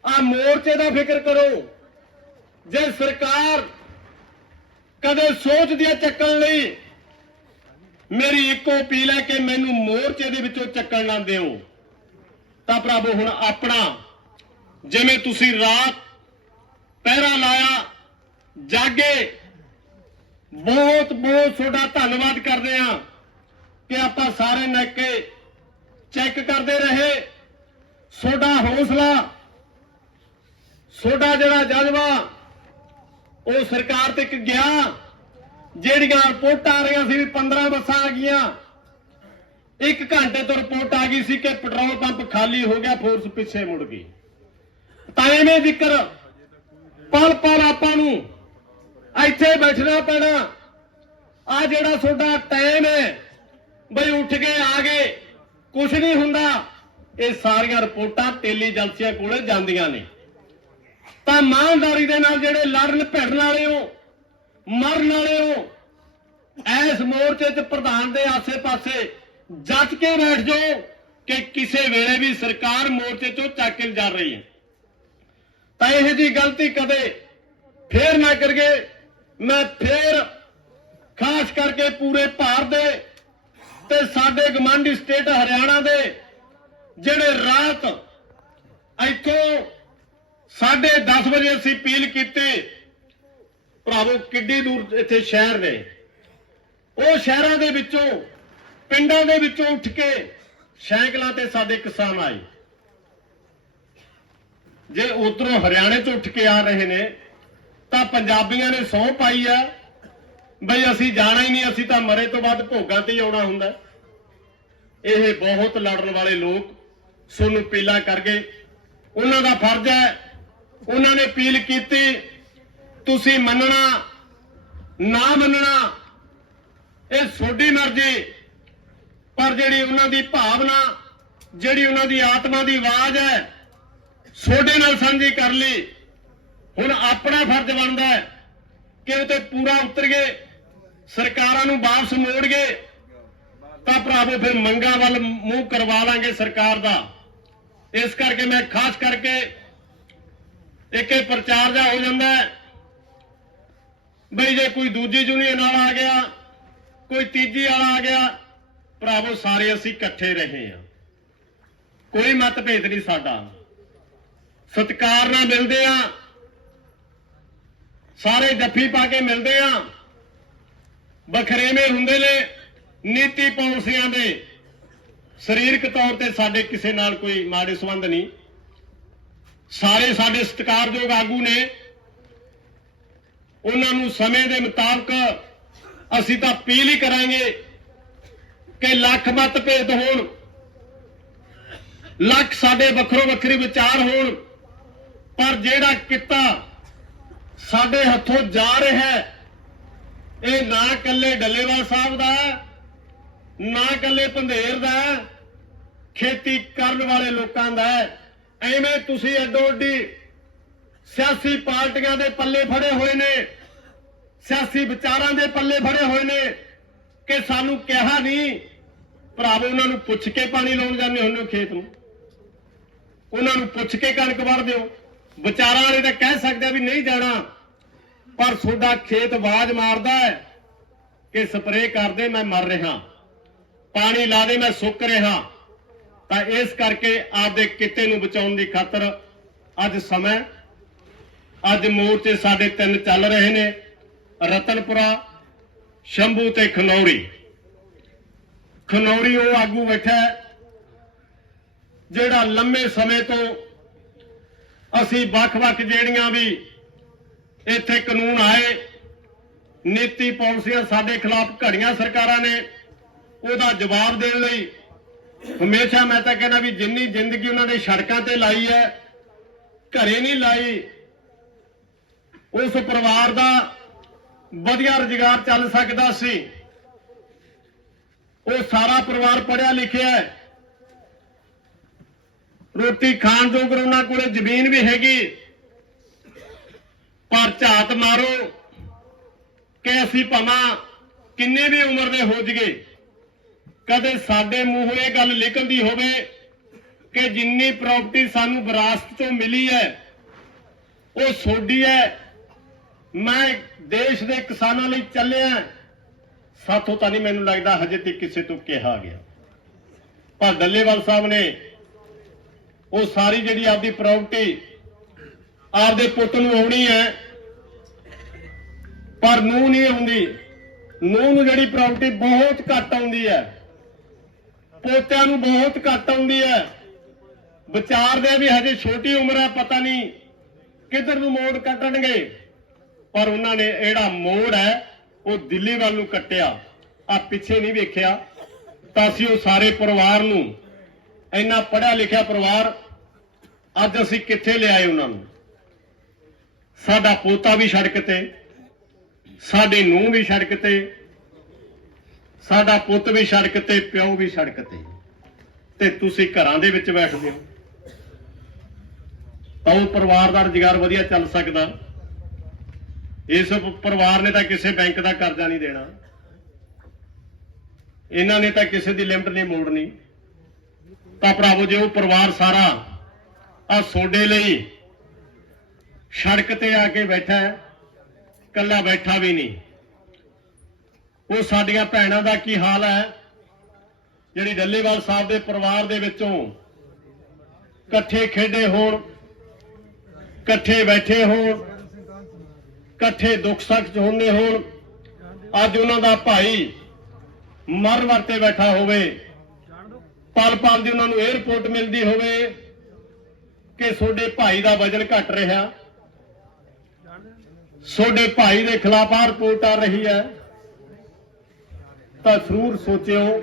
ਆ ਮੋਰਚੇ ਦਾ ਫਿਕਰ ਕਰੋ। ਜੇ ਸਰਕਾਰ ਕਦੇ ਸੋਚਦੀ ਹੈ ਚੱਕਣ ਲਈ ਮੇਰੀ ਇੱਕੋ ਅਪੀਲ ਹੈ ਕਿ ਮੈਨੂੰ ਮੋਰਚੇ ਦੇ ਵਿੱਚੋਂ ਚੱਕਣ ਨਾ ਦਿਓ। ਤਾਂ ਪ੍ਰਭੂ ਹੁਣ ਆਪਣਾ ਜਿਵੇਂ ਤੁਸੀਂ ਰਾਤ ਪਹਿਰਾ ਲਾਇਆ ਜਾਗੇ। ਬਹੁਤ ਬਹੁਤ ਤੁਹਾਡਾ ਧੰਨਵਾਦ ਕਰਦੇ ਹਾਂ ਕਿ ਆਪਾਂ ਸਾਰੇ ਨੱਕੇ ਚੈੱਕ ਕਰਦੇ ਰਹੇ। ਤੁਹਾਡਾ ਹੌਸਲਾ, ਤੁਹਾਡਾ ਜਿਹੜਾ ਜਜ਼ਬਾ, ਉਹ ਸਰਕਾਰ ਤੱਕ ਗਿਆ। ਜਿਹੜੀਆਂ ਰਿਪੋਰਟਾਂ ਆ ਰਹੀਆਂ ਸੀ ਵੀ 15 ਬੱਸਾਂ ਆ ਗਈਆਂ, ਇੱਕ ਘੰਟੇ ਤੋਂ ਰਿਪੋਰਟ ਆ ਗਈ ਸੀ ਕਿ ਪੈਟਰੋਲ ਪੰਪ ਖਾਲੀ ਹੋ ਗਿਆ, ਫੋਰਸ ਪਿੱਛੇ ਮੁੜ ਗਈ। ਤਾਂ ਐਵੇਂ ਜ਼ਿਕਰ ਪਲ ਪਲ ਆਪਾਂ ਨੂੰ ਇੱਥੇ ਬੈਠਣਾ ਪੈਣਾ। ਆ ਜਿਹੜਾ ਤੁਹਾਡਾ ਟਾਈਮ ਹੈ, ਬਈ ਉੱਠ ਕੇ ਆ ਗਏ ਕੁਝ ਨਹੀਂ ਹੁੰਦਾ। ਇਹ ਸਾਰੀਆਂ ਰਿਪੋਰਟਾਂ ਟੈਲੀਜੈਂਸੀਆਂ ਕੋਲੇ ਜਾਂਦੀਆਂ ਨੇ। ਤਾਂ ਇਮਾਨਦਾਰੀ ਦੇ ਨਾਲ ਜਿਹੜੇ ਲੜਨ ਭਿੜਨ ਵਾਲੇ ਹੋ, ਮਰਨ ਵਾਲੇ ਹੋ ਐਸ ਮੋਰਚੇ 'ਚ ਪ੍ਰਧਾਨ ਦੇ ਆਸੇ-ਪਾਸੇ ਜੱਜ ਕੇ ਬੈਠ ਜਾਓ ਕਿ ਕਿਸੇ ਵੇਲੇ ਵੀ ਸਰਕਾਰ ਮੋਰਚੇ 'ਚੋਂ ਚੱਕ ਕੇ ਜਾ ਰਹੀ ਹੈ। ਤਾਂ ਇਹ ਜੀ ਗਲਤੀ ਕਦੇ ਫੇਰ ਨਾ ਕਰਗੇ ਮੈਂ ਫੇਰ ਖਾਸ ਕਰਕੇ ਪੂਰੇ ਭਾਰਤ ਦੇ ਤੇ ਸਾਡੇ ਗਮਾਂਡੀ ਸਟੇਟ ਹਰਿਆਣਾ ਦੇ ਜਿਹੜੇ ਰਾਤ ਇੱਥੋਂ ਸਾਢੇ 10 ਵਜੇ ਅਸੀਂ ਅਪੀਲ ਕੀਤੀ, ਭਰਾਵੋ, ਕਿੱਡੀ ਦੂਰ ਇੱਥੇ ਸ਼ਹਿਰ ਨੇ। ਉਹ ਸ਼ਹਿਰਾਂ ਦੇ ਵਿੱਚੋਂ, ਪਿੰਡਾਂ ਦੇ ਵਿੱਚੋਂ ਉੱਠ ਕੇ ਸਾਈਕਲਾਂ ਤੇ ਸਾਡੇ ਕਿਸਾਨ ਆਏ। ਜੇ ਉਧਰੋਂ ਹਰਿਆਣੇ ਤੋਂ ਉੱਠ ਕੇ ਆ ਰਹੇ ਨੇ ਤਾਂ ਪੰਜਾਬੀਆਂ ਨੇ ਸਹੁੰ ਪਾਈ ਆ। ਬਈ ਅਸੀਂ ਜਾਣਾ ਹੀ ਨਹੀਂ, ਅਸੀਂ ਤਾਂ ਮਰੇ ਤੋਂ ਬਾਅਦ ਭੋਗਾਂ ਤੇ ਹੀ ਆਉਣਾ ਹੁੰਦਾ। ਇਹ ਬਹੁਤ ਲੜਨ ਵਾਲੇ ਲੋਕ ਸੋਨੂੰ ਪੀਲਾ ਕਰ ਗਏ। ਉਹਨਾਂ ਦਾ ਫਰਜ਼ ਹੈ, ਉਹਨਾਂ ਨੇ ਅਪੀਲ ਕੀਤੀ, ਤੁਸੀਂ ਮੰਨਣਾ, ਨਾ ਮੰਨਣਾ, ਇਹ ਤੁਹਾਡੀ ਮਰਜ਼ੀ। ਪਰ ਜਿਹੜੀ ਉਹਨਾਂ ਦੀ ਭਾਵਨਾ, ਜਿਹੜੀ ਉਹਨਾਂ ਦੀ ਆਤਮਾ ਦੀ ਆਵਾਜ਼ ਹੈ, ਤੁਹਾਡੇ ਨਾਲ ਸਾਂਝੀ ਕਰ ਲਈ। ਹੁਣ ਆਪਣਾ ਫਰਜ਼ ਬਣਦਾ ਹੈ ਕਿ ਉਹ ਤੇ ਪੂਰਾ ਉਤਰ ਗਏ ਸਰਕਾਰਾਂ ਨੂੰ ਵਾਪਸ ਮੋੜ ਗਏ ਤਾਂ ਭਰਾਵੋ ਫਿਰ ਮੰਗਾਂ ਵੱਲ ਮੂੰਹ ਕਰਵਾ ਲਾਂਗੇ ਸਰਕਾਰ ਦਾ। ਇਸ ਕਰਕੇ ਮੈਂ ਖਾਸ ਕਰਕੇ ਇੱਕ ਇਹ ਪ੍ਰਚਾਰ ਜਾ ਹੋ ਜਾਂਦਾ ਹੈ, ਬਈ ਜੇ ਕੋਈ ਦੂਜੀ ਯੂਨੀਅਨ ਵਾਲਾ ਆ ਗਿਆ, ਕੋਈ ਤੀਜੀ ਵਾਲਾ ਆ ਗਿਆ, ਭਰਾਵੋ ਸਾਰੇ ਅਸੀਂ ਇਕੱਠੇ ਰਹੇ ਹਾਂ। ਕੋਈ ਮਤਭੇਦ ਨਹੀਂ ਸਾਡਾ। ਸਤਿਕਾਰ ਨਾਲ ਮਿਲਦੇ ਆ ਸਾਰੇ ਜੱਫੀ ਪਾ ਕੇ ਮਿਲਦੇ ਆ। ਬਖਰੇਵੇਂ ਹੁੰਦੇ ਨੇ ਨੀਤੀ ਪਾਲਿਸੀਆਂ ਦੇ। ਸਰੀਰਕ ਤੌਰ ਤੇ ਸਾਡੇ ਕਿਸੇ ਨਾਲ ਕੋਈ ਮਾੜੇ ਸੰਬੰਧ ਨਹੀਂ। ਸਾਰੇ ਸਾਡੇ ਸਤਿਕਾਰਯੋਗ ਆਗੂ ਨੇ। ਉਹਨਾਂ ਨੂੰ ਸਮੇਂ ਦੇ ਮੁਤਾਬਕ ਅਸੀਂ ਤਾਂ ਅਪੀਲ ਹੀ ਕਰਾਂਗੇ ਕਿ ਲੱਖ ਮਤਭੇਦ ਹੋਣ। ਲੱਖ ਸਾਡੇ ਵੱਖਰੋ ਵੱਖਰੇ ਵਿਚਾਰ ਹੋਣ। ਪਰ ਜਿਹੜਾ ਕਿੱਤਾ ਸਾਡੇ ਹੱਥੋਂ ਜਾ ਰਿਹਾ ਹੈ। ਇਹ ਨਾ ਕੱਲੇ ਡੱਲੇਵਾਲ ਸਾਹਿਬ ਦਾ ਨਾ ਕੱਲੇ ਪੰਧੇਰ ਦਾ ਖੇਤੀ ਕਰਨ ਵਾਲੇ ਲੋਕਾਂ ਦਾ ਹੈ। ਐਵੇਂ ਤੁਸੀਂ ਅੱਡੋ ਅੱਡੀ ਸਿਆਸੀ ਪਾਰਟੀਆਂ ਦੇ ਪੱਲੇ ਫੜੇ ਹੋਏ ਨੇ, ਸਿਆਸੀ ਵਿਚਾਰਾਂ ਦੇ ਪੱਲੇ ਫੜੇ ਹੋਏ ਨੇ ਕਿ ਸਾਨੂੰ ਕਿਹਾ ਨਹੀਂ, ਭਰਾਵੋ, ਉਹਨਾਂ ਨੂੰ ਪੁੱਛ ਕੇ ਪਾਣੀ ਲਾਉਣ ਜਾਂਦੇ ਹੁੰਦੇ ਹੋ ਖੇਤ ਨੂੰ। ਉਹਨਾਂ ਨੂੰ ਪੁੱਛ ਕੇ ਕਣਕ ਵੜ ਦਿਓ। ਵਿਚਾਰਾਂ ਵਾਲੇ ਤਾਂ ਕਹਿ ਸਕਦੇ ਆ ਵੀ ਨਹੀਂ ਜਾਣਾ, ਪਰ ਤੁਹਾਡਾ ਖੇਤ ਆਵਾਜ਼ ਮਾਰਦਾ ਹੈ ਕਿ ਸਪਰੇਅ ਕਰਦੇ ਮੈਂ ਮਰ ਰਿਹਾ, ਪਾਣੀ ਲਾ ਦੇ ਮੈਂ ਸੁੱਕ ਰਿਹਾ। ਤਾਂ ਇਸ ਕਰਕੇ ਆਪਦੇ ਕਿੱਤੇ ਨੂੰ ਬਚਾਉਣ ਦੀ ਖਾਤਰ ਅੱਜ ਸਮਾਂ ਅੱਜ ਮੋਰਚੇ ਸਾਡੇ ਤਿੰਨ ਚੱਲ ਰਹੇ ਨੇ, ਰਤਨਪੁਰਾ, ਸ਼ੰਭੂ ਤੇ ਖਨੌਰੀ। ਖਨੌਰੀ ਉਹ ਆਗੂ ਬੈਠਾ ਜਿਹੜਾ ਲੰਮੇ ਸਮੇਂ ਤੋਂ ਅਸੀਂ ਵੱਖ-ਵੱਖ ਜਿਹੜੀਆਂ ਵੀ ਇੱਥੇ ਕਾਨੂੰਨ ਆਏ, ਨੀਤੀ ਪਾਲਿਸੀਆਂ ਸਾਡੇ ਖਿਲਾਫ ਘੜੀਆਂ ਸਰਕਾਰਾਂ ਨੇ, ਉਹਦਾ ਜਵਾਬ ਦੇਣ ਲਈ ਹਮੇਸ਼ਾ ਮੈਂ ਤਾਂ ਕਹਿੰਦਾ ਵੀ ਜਿੰਨੀ ਜ਼ਿੰਦਗੀ ਉਹਨਾਂ ਨੇ ਸੜਕਾਂ ਤੇ ਲਾਈ ਹੈ, ਘਰੇ ਨਹੀਂ ਲਾਈ, ਉਸ ਪਰਿਵਾਰ ਦਾ ਵਧੀਆ ਰੁਜ਼ਗਾਰ ਚੱਲ ਸਕਦਾ ਸੀ। ਉਹ ਸਾਰਾ ਪਰਿਵਾਰ ਪੜਿਆ ਲਿਖਿਆ ਹੈ। ਰੋਟੀ ਖਾਣ ਜੋਗਰ ਉਹਨਾਂ ਕੋਲੇ ਜ਼ਮੀਨ ਵੀ ਹੈਗੀ। ਪਰ ਝਾਤ ਮਾਰੋ ਕਿ ਅਸੀਂ ਭਾਵਾਂ ਕਿੰਨੇ ਵੀ ਉਮਰ ਦੇ ਹੋ ਜਗੇ ਕਦੇ ਸਾਡੇ ਮੂੰਹੋਂ ਇਹ ਗੱਲ ਨਿਕਲਦੀ ਹੋਵੇ ਕਿ ਜਿੰਨੀ ਪ੍ਰਾਪਰਟੀ ਸਾਨੂੰ ਵਿਰਾਸਤ ਤੋਂ ਮਿਲੀ ਹੈ, ਉਹ ਸੋਡੀ ਹੈ। ਮੈਂ ਦੇਸ਼ ਦੇ ਕਿਸਾਨਾਂ ਲਈ ਚੱਲਿਆ। ਸਾਥੋਂ ਤਾਂ ਨਹੀਂ ਮੈਨੂੰ ਲੱਗਦਾ ਹਜੇ ਤੱਕ ਕਿਸੇ ਤੋਂ ਕਿਹਾ ਗਿਆ। ਪਰ ਡੱਲੇਵਾਲ ਸਾਹਿਬ ਨੇ ਉਹ ਸਾਰੀ ਜਿਹੜੀ ਆਪਦੀ ਪ੍ਰਾਪਰਟੀ ਆਪਦੇ ਪੁੱਤ ਨੂੰ ਆਉਣੀ ਹੈ, ਪਰ ਨੂੰ ਨਹੀਂ ਆਉਂਦੀ। ਨੂੰ ਨੂੰ ਜਿਹੜੀ ਪ੍ਰਾਪਰਟੀ ਬਹੁਤ ਘੱਟ ਆਉਂਦੀ ਹੈ, ਪੋਤਿਆਂ ਨੂੰ ਬਹੁਤ ਘੱਟ ਆਉਂਦੀ ਹੈ। ਵਿਚਾਰਦੇ ਆ ਵੀ ਹਜੇ ਛੋਟੀ ਉਮਰ ਹੈ, ਪਤਾ ਨਹੀਂ ਕਿੱਧਰ ਨੂੰ ਮੋੜ ਕੱਟਣਗੇ। ਪਰ ਉਹਨਾਂ ਨੇ ਜਿਹੜਾ ਮੋੜ ਹੈ, ਉਹ ਦਿੱਲੀ ਵੱਲ ਨੂੰ ਕੱਟਿਆ। ਆ ਪਿੱਛੇ ਨਹੀਂ ਵੇਖਿਆ। ਤਾਂ ਅਸੀਂ ਉਹ ਸਾਰੇ ਪਰਿਵਾਰ ਨੂੰ ਇੰਨਾ ਪੜਿਆ ਲਿਖਿਆ ਪਰਿਵਾਰ ਅੱਜ ਅਸੀਂ ਕਿੱਥੇ ਲਿਆਏ ਉਹਨਾਂ ਨੂੰ? ਸਾਡਾ ਪੋਤਾ ਵੀ ਸੜਕ ਤੇ, ਸਾਡੇ ਨੂੰਹ ਵੀ ਸੜਕ ਤੇ, ਸਾਡਾ ਪੁੱਤ ਵੀ ਸੜਕ ਤੇ, ਪਿਓ ਵੀ ਸੜਕ ਤੇ। ਤੇ ਤੁਸੀਂ ਘਰਾਂ ਦੇ ਵਿੱਚ ਬੈਠਦੇ ਹੋ। ਤਾਂ ਉਹ ਪਰਿਵਾਰ ਦਾ ਰੁਜ਼ਗਾਰ ਵਧੀਆ ਚੱਲ ਸਕਦਾ। ਇਸ ਪਰਿਵਾਰ ਨੇ ਤਾਂ ਕਿਸੇ ਬੈਂਕ ਦਾ ਕਰਜ਼ਾ ਨਹੀਂ ਦੇਣਾ। ਇਹਨਾਂ ਨੇ ਤਾਂ ਕਿਸੇ ਦੀ ਲਿਮਟ ਨਹੀਂ ਮੋੜਨੀ। ਤਾਂ ਭਰਾਵੋ ਜੇ ਉਹ ਪਰਿਵਾਰ ਸਾਰਾ ਆ ਸੋਡੇ ਲਈ ਸੜਕ ਤੇ ਆ ਕੇ ਬੈਠਾ ਹੈ ਕੱਲਾ ਬੈਠਾ ਵੀ ਨਹੀਂ। ਉਹ ਸਾਡੀਆਂ ਭੈਣਾਂ ਦਾ ਕੀ ਹਾਲ ਹੈ? ਜਿਹੜੀ ਡੱਲੇਵਾਲ ਸਾਹਿਬ ਦੇ ਪਰਿਵਾਰ ਦੇ ਵਿੱਚੋਂ ਇਕੱਠੇ ਖੇਡੇ ਹੋਣ, ਇਕੱਠੇ ਬੈਠੇ ਹੋਣ, ਇਕੱਠੇ ਦੁੱਖ ਸੁੱਖ 'ਚ ਹੁੰਦੇ ਹੋਣ, ਅੱਜ ਉਹਨਾਂ ਦਾ ਭਾਈ ਮਰ ਵਰਤੇ ਬੈਠਾ ਹੋਵੇ। ਪਲ ਪਲ ਦੀ ਉਹਨਾਂ ਨੂੰ 에어ਪੋਰਟ ਮਿਲਦੀ ਹੋਵੇ ਕਿ ਤੁਹਾਡੇ ਭਾਈ ਦਾ ਵਜਨ ਘਟ ਰਿਹਾ। ਤੁਹਾਡੇ ਭਾਈ ਦੇ ਖਿਲਾਫ ਆਹ ਰਿਪੋਰਟ ਆ ਰਹੀ ਹੈ। ਤਾਂ ਜ਼ਰੂਰ ਸੋਚਿਓ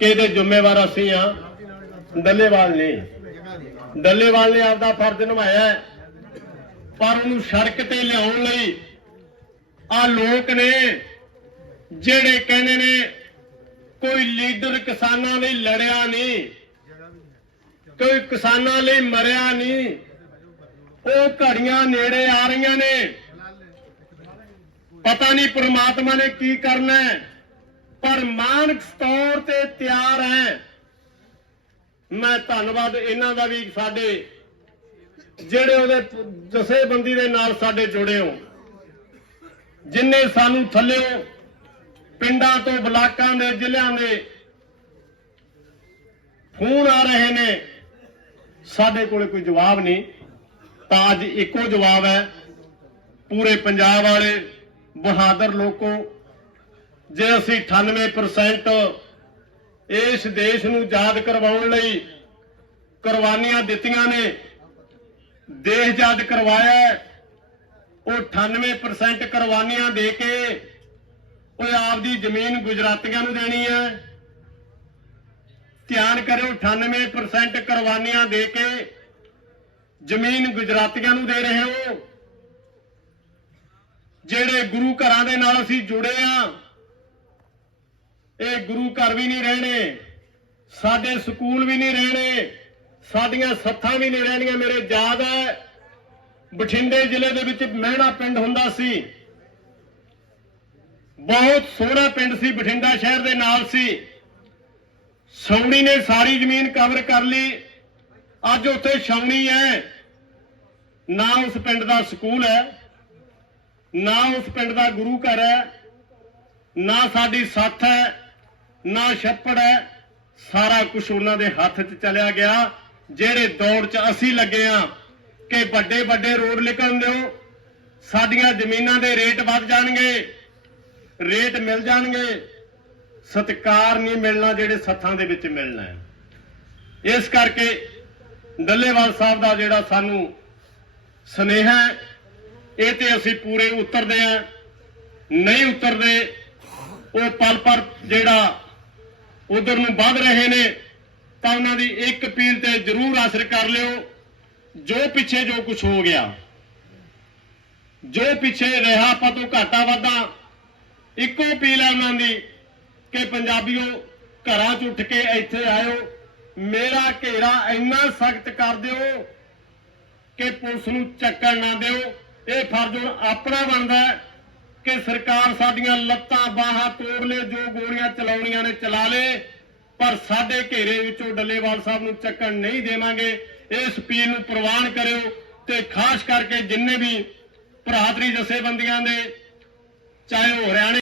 ਕਿ ਇਹਦੇ ਜ਼ਿੰਮੇਵਾਰ ਅਸੀਂ ਆ ਡੱਲੇਵਾਲ ਨੇ। ਡੱਲੇਵਾਲ ਨੇ ਆਪਦਾ ਫਰਜ਼ ਨਿਭਾਇਆ ਹੈ। ਪਰ ਉਹਨੂੰ ਸੜਕ ਤੇ ਲਿਆਉਣ ਲਈ ਆ ਲੋਕ ਨੇ ਜਿਹੜੇ ਕਹਿੰਦੇ ਨੇ ਕੋਈ ਲੀਡਰ ਕਿਸਾਨਾਂ ਲਈ ਲੜਿਆ ਨਹੀਂ, ਕੋਈ ਕਿਸਾਨਾਂ ਲਈ ਮਰਿਆ ਨਹੀਂ, ਉਹ ਘੜੀਆਂ ਨੇੜੇ ਆ ਰਹੀਆਂ ਨੇ। ਪਤਾ ਨਹੀਂ ਪ੍ਰਮਾਤਮਾ ਨੇ ਕੀ ਕਰਨਾ ਹੈ, ਪਰ ਮਾਨਕ ਤੌਰ ਤੇ ਤਿਆਰ ਹੈ। ਮੈਂ ਧੰਨਵਾਦ ਇਹਨਾਂ ਦਾ ਵੀ, ਸਾਡੇ ਜਿਹੜੇ ਉਹਦੇ ਜਥੇਬੰਦੀ ਦੇ ਨਾਲ ਸਾਡੇ ਜੁੜੇ ਹੋ ਜਿਨਨੇ ਸਾਨੂੰ ਥੱਲਿਓ ਪਿੰਡਾਂ ਤੋਂ, ਬਲਾਕਾਂ ਦੇ, ਜ਼ਿਲ੍ਹਿਆਂ ਦੇ ਫੋਨ ਆ ਰਹੇ ਨੇ। ਸਾਡੇ ਕੋਲੇ ਕੋਈ ਜਵਾਬ ਨਹੀਂ। ਤਾਂ ਅੱਜ ਇੱਕੋ ਜਵਾਬ ਹੈ। ਪੂਰੇ ਪੰਜਾਬ ਵਾਲੇ, ਬਹਾਦਰ ਲੋਕੋ, ਜੇ ਅਸੀਂ 98% ਇਸ ਦੇਸ਼ ਨੂੰ ਯਾਦ ਕਰਵਾਉਣ ਲਈ ਕੁਰਬਾਨੀਆਂ ਦਿੱਤੀਆਂ ਨੇ, ਦੇਸ਼ ਯਾਦ ਕਰਵਾਇਆ ਉਹ 98% ਕੁਰਬਾਨੀਆਂ ਦੇ ਕੇ ਉਹ ਆਪਦੀ ਜ਼ਮੀਨ ਗੁਜਰਾਤੀਆਂ ਨੂੰ ਦੇਣੀ ਹੈ। ਧਿਆਨ ਕਰਿਓ 98% ਕੁਰਬਾਨੀਆਂ ਦੇ ਕੇ ਜ਼ਮੀਨ ਗੁਜਰਾਤੀਆਂ ਨੂੰ ਦੇ ਰਹੇ ਹੋ। ਜਿਹੜੇ ਗੁਰੂ ਘਰਾਂ ਦੇ ਨਾਲ ਅਸੀਂ ਜੁੜੇ ਆ, ਇਹ ਗੁਰੂ ਘਰ ਵੀ ਨਹੀਂ ਰਹਿਣੇ, ਸਾਡੇ ਸਕੂਲ ਵੀ ਨਹੀਂ ਰਹਿਣੇ, ਸਾਡੀਆਂ ਸੱਥਾਂ ਵੀ ਨਹੀਂ ਰਹਿਣੀਆਂ। ਮੇਰੇ ਯਾਦ ਹੈ, ਬਠਿੰਡੇ ਜ਼ਿਲ੍ਹੇ ਦੇ ਵਿੱਚ ਮਹਿਣਾ ਪਿੰਡ ਹੁੰਦਾ ਸੀ। ਬਹੁਤ ਸੋਹਣਾ ਪਿੰਡ ਸੀ, ਬਠਿੰਡਾ ਸ਼ਹਿਰ ਦੇ ਨਾਲ ਸੀ। ਸੌਣੀ ਨੇ ਸਾਰੀ ਜ਼ਮੀਨ ਕਵਰ ਕਰ ਲਈ। ਅੱਜ ਉੱਥੇ ਛਾਉਣੀ ਹੈ। ਨਾ ਉਸ ਪਿੰਡ ਦਾ ਸਕੂਲ ਹੈ, ਨਾ ਉਸ ਪਿੰਡ ਦਾ ਗੁਰੂ ਘਰ ਹੈ, ਨਾ ਸਾਡੀ ਸੱਥ ਹੈ, ਨਾ ਛੱਪੜ ਹੈ। ਸਾਰਾ ਕੁਝ ਉਹਨਾਂ ਦੇ ਹੱਥ 'ਚ ਚਲਿਆ ਗਿਆ। ਜਿਹੜੇ ਦੌੜ 'ਚ ਅਸੀਂ ਲੱਗੇ ਆ ਕਿ ਵੱਡੇ ਵੱਡੇ ਰੋਡ ਨਿਕਲਣ ਦਿਓ, ਸਾਡੀਆਂ ਜ਼ਮੀਨਾਂ ਦੇ ਰੇਟ ਵੱਧ ਜਾਣਗੇ। ਰੇਟ ਮਿਲ ਜਾਣਗੇ। ਸਤਕਾਰ ਨਹੀਂ ਮਿਲਣਾ ਜਿਹੜੇ ਸੱਥਾਂ ਦੇ ਵਿੱਚ ਮਿਲਣਾ ਹੈ। ਇਸ ਕਰਕੇ ਡੱਲੇਵਾਲ ਸਾਹਿਬ ਦਾ ਜਿਹੜਾ ਸਾਨੂੰ ਸਨੇਹਾ ਹੈ, ਇਹ ਤੇ ਅਸੀਂ ਪੂਰੇ ਉਤਰਦੇ ਆ ਨਹੀਂ ਉਤਰਦੇ, ਉਹ ਪਲ ਪਰ ਜਿਹੜਾ ਉਧਰ ਨੂੰ ਵੱਧ ਰਹੇ ਨੇ, ਤਾਂ ਉਹਨਾਂ ਦੀ ਇੱਕ ਅਪੀਲ ਤੇ ਜ਼ਰੂਰ ਅਸਰ ਕਰ ਲਿਓ। ਜੋ ਪਿੱਛੇ ਜੋ ਕੁਝ ਹੋ ਗਿਆ, ਜੋ ਪਿੱਛੇ ਰਿਹਾ, ਆਪਾਂ ਤੋਂ ਘਾਟਾ ਵਾਧਾ ਇੱਕੋ ਅਪੀਲ ਹੈ ਉਹਨਾਂ ਦੀ ਕਿ ਪੰਜਾਬੀਓ ਘਰਾਂ 'ਚ ਉੱਠ ਕੇ ਇੱਥੇ ਆਇਓ। ਮੇਰਾ ਘੇਰਾ ਇੰਨਾ ਸਖਤ ਕਰ ਦਿਓ ਕਿ ਪੁਲਿਸ ਨੂੰ ਚੱਕਣ ਨਾ ਦਿਓ। ਇਹ ਫਰਜ਼ ਹੁਣ ਆਪਣਾ ਬਣਦਾ ਕਿ ਸਰਕਾਰ ਸਾਡੀਆਂ ਲੱਤਾਂ ਬਾਹਾਂ ਤੋੜ ਲੇ, ਜੋ ਗੋਲੀਆਂ ਚਲਾਉਣੀਆਂ ਨੇ ਚਲਾ ਲੇ, ਪਰ ਸਾਡੇ ਘੇਰੇ ਵਿੱਚੋਂ ਡੱਲੇਵਾਲ ਸਾਹਿਬ ਨੂੰ ਚੱਕਣ ਨਹੀਂ ਦੇਵਾਂਗੇ। ਇਸ ਅਪੀਲ ਨੂੰ ਪ੍ਰਵਾਨ ਕਰਿਓ ਤੇ ਖਾਸ ਕਰਕੇ ਜਿੰਨੇ ਵੀ ਭਰਾਤਰੀ ਜਥੇਬੰਦੀਆਂ ਦੇ, ਚਾਹੇ ਉਹ ਹਰਿਆਣੇ